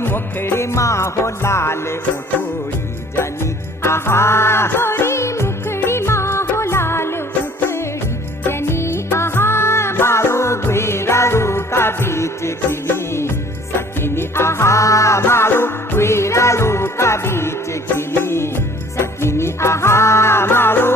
मुखड़ी माँ हो लाल उठोड़ी जनी आहा गोरी मुखड़ी माँ हो लाल उठड़ी जनी आहा मारो गुरारू का बीच खिली सकिनी आहा मारो गुरारू का बीच खिली सकिनी आहा मारो